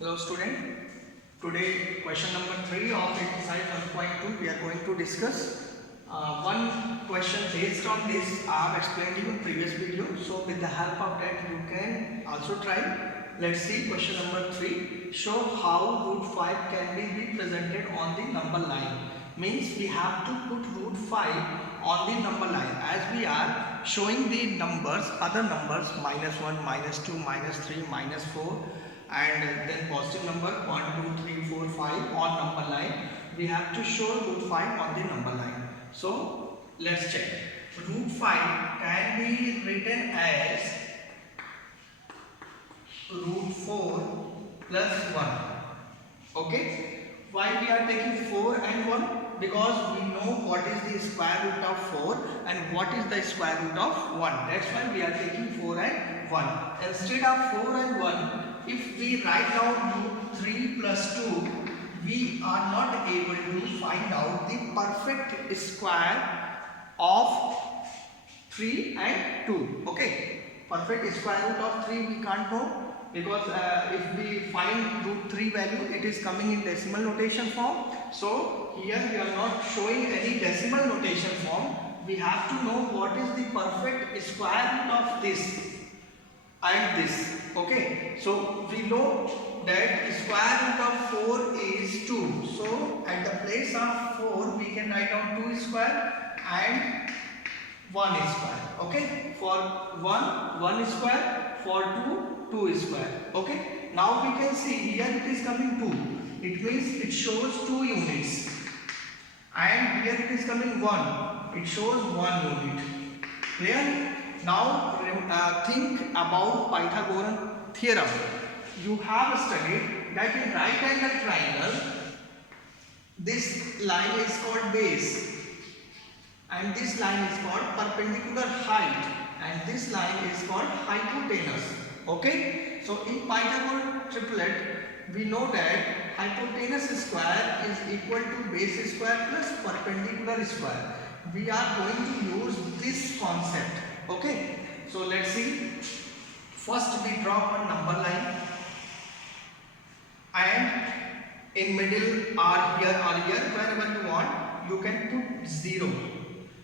Hello student, today question number 3 of exercise 1.2 we are going to discuss one question based on this I have explained you in previous video, so with the help of that you can also try. Let's see question number 3. Show how root 5 can be represented on the number line. Means we have to put root 5 on the number line as we are showing the numbers, other numbers -1, -2, -3, -4 and then positive number 1, 2, 3, 4, 5 on number line. We have to show root 5 on the number line. So let's check. Root 5 can be written as root 4 plus 1. Okay. Why we are taking 4 and 1? Because we know what is the square root of 4 and what is the square root of 1. That's why we are taking 4 and 1. Instead of 4 and 1, if we write down root 3 plus 2, we are not able to find out the perfect square of 3 and 2. Okay. Perfect square root of 3 we can't know, because if we find root 3 value, it is coming in decimal notation form. So here we are not showing any decimal notation form. We have to know what is the perfect square root of this and this. Okay, so we know that square root of 4 is 2. So at the place of 4 we can write down 2 square and 1 square. Okay, for 1 square, for 2 square. Okay, now we can see here it is coming 2. It means it shows 2 units, and here it is coming 1. It shows 1 unit. Clear? Now think about Pythagorean theorem. You have studied that in right angle triangle, this line is called base, and this line is called perpendicular height, and this line is called hypotenuse. Okay, so in Pythagorean triplet we know that hypotenuse square is equal to base square plus perpendicular square. We are going to use this concept. Okay, so let's see. First we draw one number line, and in middle or here wherever you want you can put 0.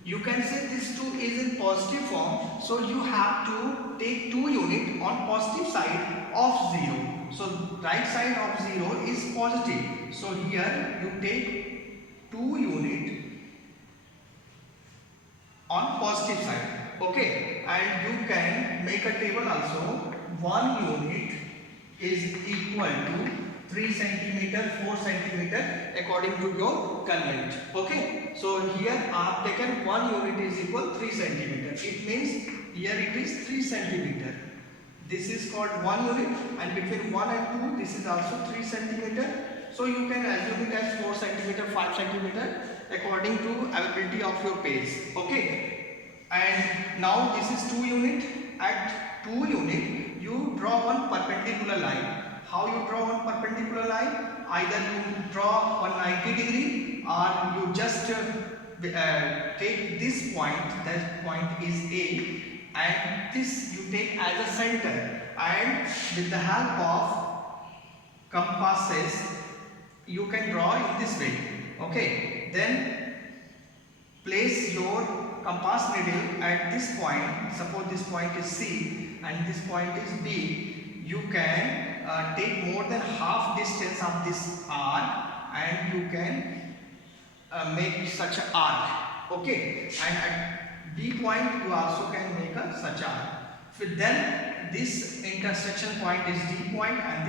You can say this 2 is in positive form, so you have to take 2 unit on positive side of 0. So right side of 0 is positive. So here you take 2 unit on positive side. Okay, and you can make a table also. 1 unit is equal to 3 centimeter, 4 centimeter according to your convent. Okay, so here I have taken 1 unit is equal 3 centimeter. It means here it is 3 centimeter. This is called 1 unit, and between 1 and 2 this is also 3 centimeter. So you can assume it as 4 centimeter, 5 centimeter according to availability of your page. Okay, and now this is 2 unit. At 2 unit you draw one perpendicular line. How you draw one perpendicular line? Either you draw 190 degree, or you just take this point, that point is A, and this you take as a center, and with the help of compasses you can draw in this way. Okay, then place your compass needle at this point. Suppose this point is C and this point is B. You can take more than half distance of this arc, and you can make such an arc. Okay, and at B point you also can make a such arc. So then this intersection point is D point, and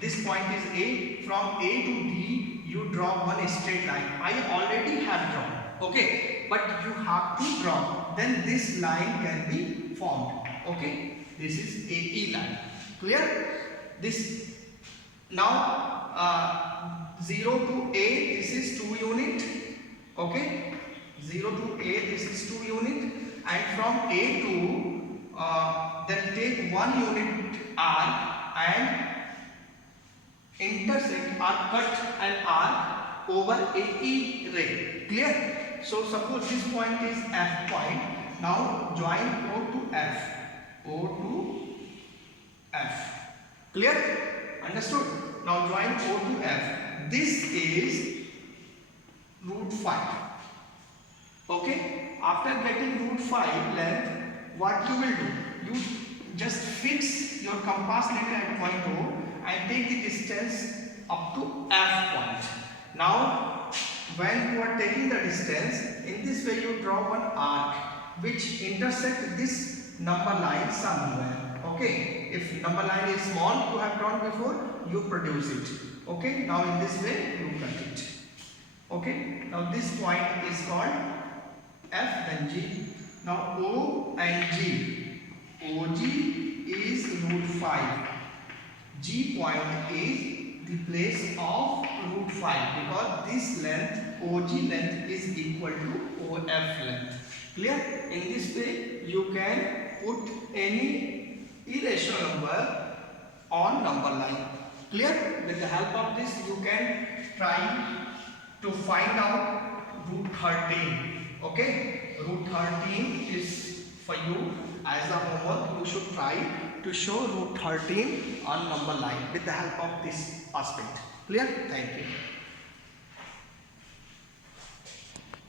this point is A. From A to D you draw one straight line. I already have drawn. Okay, but you have to draw, then this line can be formed. Okay, this is AE line. Clear? This now 0 to A, this is 2 unit. Okay, 0 to A, this is 2 unit, and from A to then take 1 unit arc and intersect or cut an arc over AE ray. Clear? So suppose this point is F point. Now join O to F. O to F. Clear? Understood? Now join O to F. This is root 5. Okay? After getting root 5 length, what you will do? You just fix your compass needle at point O and take the distance up to F point. Now, when you are taking the distance, in this way you draw one arc which intersect this number line somewhere. Okay? If number line is small, you have drawn before, you produce it. Okay? Now in this way you cut it. Okay? Now this point is called F, then G. Now O and G. OG is root 5. G point is the place of root 5 because this length, OG length, is equal to OF length. Clear? In this way, you can put any irrational number on number line. Clear? With the help of this, you can try to find out root 13. Okay? Root 13 is for you as a homework. You should try to show root 13 on number line with the help of this aspect. Clear? Thank you.